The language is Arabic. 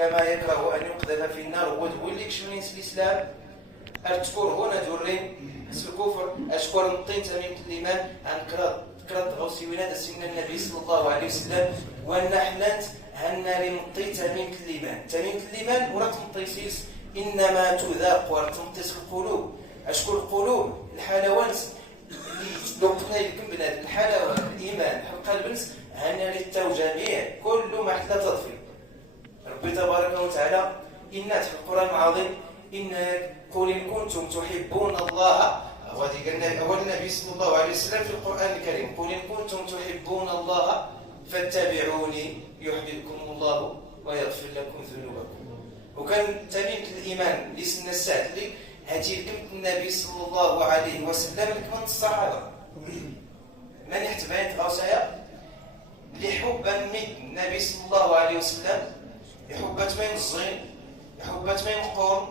كما يكره أن يقذف في النار وتقولك شنو الإسلام أذكر هنا دورين الكفر أشكر نطين تميم الإيمان أنكرت غوصي ولاد سن النبي صلى الله عليه وسلم ونحنت هنا لنطي تميم الإيمان ورات نطيسيس إنما تذاق ورتمطيس القلوب أشكر القلوب الحلوان لو قلنا لكم بنات الحلاوة الإيمان القلب هنا للتوجميع كل ما حتى تضفي ربي تبارك وتعالى إن في القرآن العظيم إن قل إن كنتم تحبون الله أول النبي صلى الله عليه وسلم في القرآن الكريم قل إن كنتم تحبون الله فاتبعوني يحببكم الله ويغفر لكم ذنوبكم. وكان تميم الإيمان اللي سن السعد لي هاتي لكم النبي صلى الله عليه وسلم لكم الصحابة من يحتبعين تغاوسايا لحبا من النبي صلى الله عليه وسلم يحبت من الزين يحبت من القرن